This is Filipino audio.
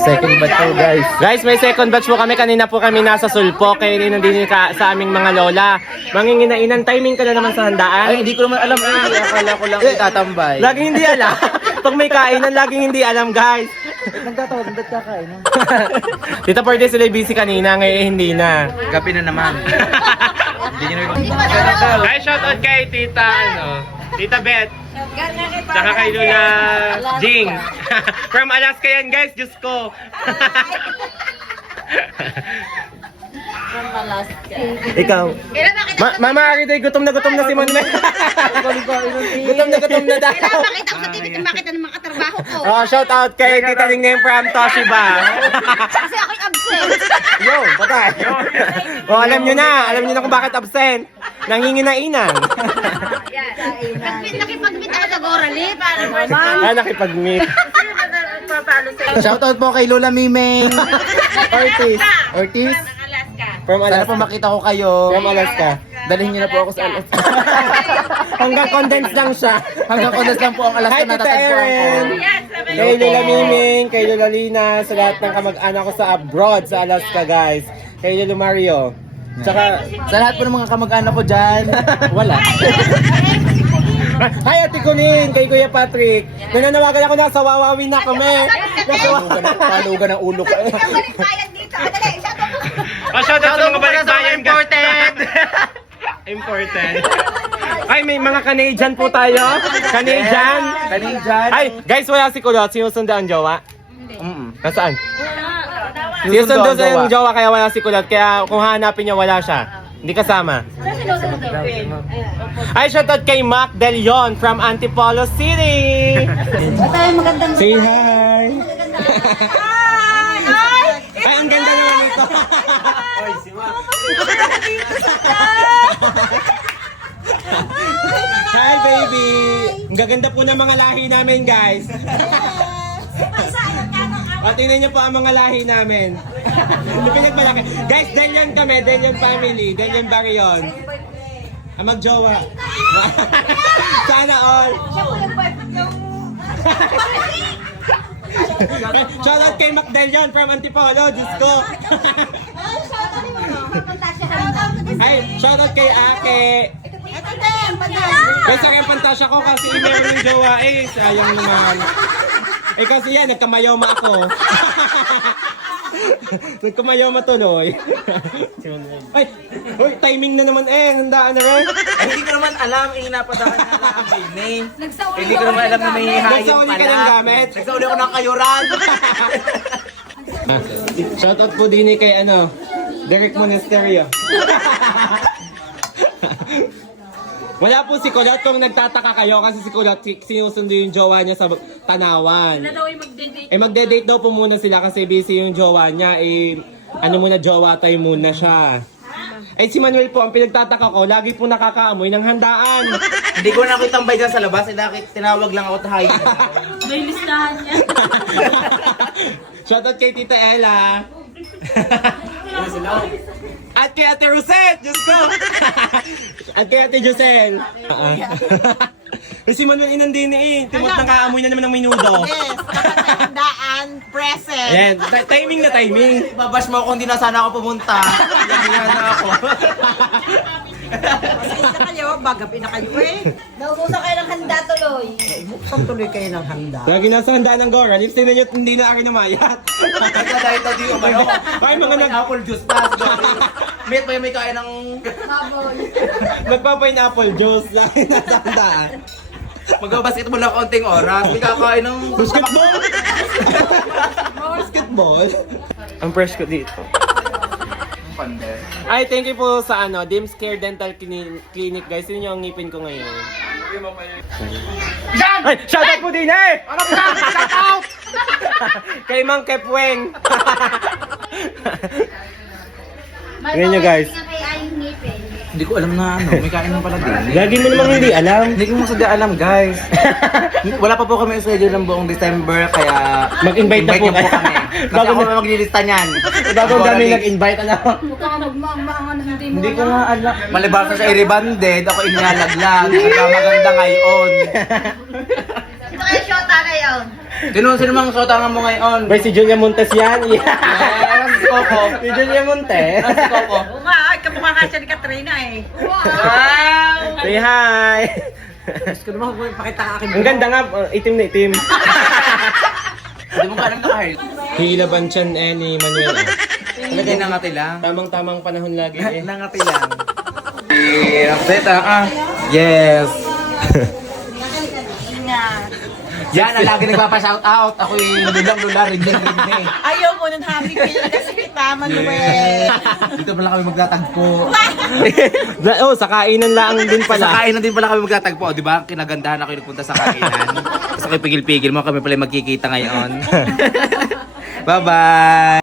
second batch po guys. Guys, may second batch po kami. Kanina po kami nasa Sulpo. Kaya nandito ka sa aming mga lola. Manginginainan, timing ka na naman sa handaan. Ay, hindi ko naman alam. Akala ko lang itatambay. Laging hindi alam. Pag may kainan, laging hindi alam, guys. Nagtatawag, ba't kakain? Tita Perde sila busy kanina, ngayon hindi na. Gabi na naman. Guys, shoutout kay Tita, Tita Beth. Tsaka kay Lula Jing. From Alaska yan, guys. Diyos ko. Ikaw. Mama Ariday, gutom na si Manuel. Gutom na daw. Makita ko sa TV kung makita ng mga katrabaho ko. Oh, shout out kay Tita Ling Name from Toshiba. Kasi ako'y absent. Yo, patay. Oh, alam nyo na kung bakit absent. Nanginginainan. Nakipag-meet ako sa Gorali para naman. Nakipag-meet. Shoutout po kay Lola Mimeng. Ortiz. From Sana Alaska. po makita ko kayo. From Alaska. Dalhin niyo na po ako sa Alaska. Hanggang condensed lang siya. Hanggang kondas lang po ang Alaska Hi, na Tita tatagpuan ko. Erin. Kay Lola Miming, kay Lola Lina, sa lahat ng kamag-anak ko sa abroad, sa Alaska, guys. Kay Lolo Mario. Tsaka, Sa lahat po ng mga kamag-anak ko dyan. wala. Hi, Ate Kuning, kay Kuya Patrick. Nananawagan ako na sa Wawawin na kami. Palugan ng ulo ko. Balikbayan dito. Dali, Shout out sa mga balikbayan, imported. Imported. Ay, may mga Canadian po tayo. Canadian. Ay, guys, wala si Kulot. Sinusundan ang jowa. Nasaan? Sinusundan sa yung jowa kaya wala si Kulot. Kaya kung hanapin niya, wala siya. Hindi kasama. Ay, shoutout kay Mac De Leon from Antipolo City. Say hi. Ay, ang ganda naman ito. Ay, si Mac. Hi, baby. Ang gaganda po ng mga lahi namin, guys. O, tingnan niyo po ang mga lahi namin. Hindi pinagmalaki. Guys, Delion kami, Delion family, Delion Barrion. Ang magjowa. Sana all. Shoutout kay Mac Delion from Antipolo, Diyos ko. Ay, shoutout kay Ake. Kasi ang pantasya ko kasi meron yung jowa eh, sayang naman. Eh kasi yan, nagkamayoma ako. Nagkamayoma tuloy. Ay, uy, timing na naman eh, handaan na rin. Ay, hindi ko naman alam, napadaan na lang eh. Hindi ko naman alam na may hayop Nagsauli ka ng gamit. Nagsauli ako ng kayuran. Shoutout po din kay Derek Monasterio. Wala po si Kulot kung nagtataka kayo kasi si Kulot sinusundo yung jowa niya sa Tanawan. Magde-date daw po muna sila kasi busy yung jowa niya. Jowa time muna siya. Si Manuel po, ang pinagtataka ko, lagi po nakakaamoy ng handaan. Hindi ko nakitambay dyan sa labas, tinawag lang ako tayo. May listahan niya. Shoutout kay Tita Ella. At kay Ate Rosette, Diyos ko! At kay Ate Josel. Si Manuel inandini eh. Timot na kaamoy na naman ng minudo. Yes, nakatandaan, present. Ayan, timing na timing. Babash mo ako, hindi na sana ako pumunta. Yan na ako. Pasensya kayo, bagapin na kayo eh. Naubusan kayo ng handa tuloy. Tuloy kayo ng handa. Lagi nasa handaan ng Gora. Lips na nyo, hindi na akin namayat. Kaya dahil ito di umayo. Ay, mga apple juice na. May may kaya ng... nagpa-pineapple juice. Lagi nasa handaan. Mag-basketball lang konting oras. May kakain ng... Basketball? Basketball? Ang fresh ko dito. Ay, thank you po sa Dims Care Dental Clinic, guys. Yun yung ngipin ko ngayon. Ay, shoutout po din eh! Ano ba? Shoutout! Kay Mang Kepweng. Ngayon nyo, guys. Hindi ko alam na may kain ng pala din. Lagi mo namang hindi alam. Hindi ko masadya alam, guys. Wala pa po kami schedule ng buong December, kaya Mag-invite na po niyo kayo. kami. Kasi Bago ako na- maglilista niyan. Bago kami nag-invite, Hindi ko nga alam. Malibar ko sa i-rebanded, ako inalaglag. Maganda ngayon. Ito kayo shota ngayon. Sino mga kautangan mo ngayon? Bay, si Julia Montes yan. Yes, si Coco. Si Julia Montes. Si Coco. Oo nga, ay, kamukha nga siya ni Katrina eh. Wow! Say hi. Gusto naman ko pakita ka akin. Ang ganda nga, itim na itim. Hindi mo ka alam na Carl. Hilaban siyan ni Manuel. Lagay nangati lang. Tamang-tamang panahon lagi eh. Nangati lang. Yes. Yan ang lagi nagpapa-shout out. Ako yung lulang-lula, rin-rin. Ayaw mo nun, happy feel kasi kita, Manuel. Dito pala kami magtatagpo. Oh, sa kainan lang din Sa pala. kainan din pala kami magtatagpo. Di ba? Kinagandahan ako yung nagpunta sa kainan. Tapos ako pigil-pigil mo, kami pala magkikita ngayon. Bye-bye!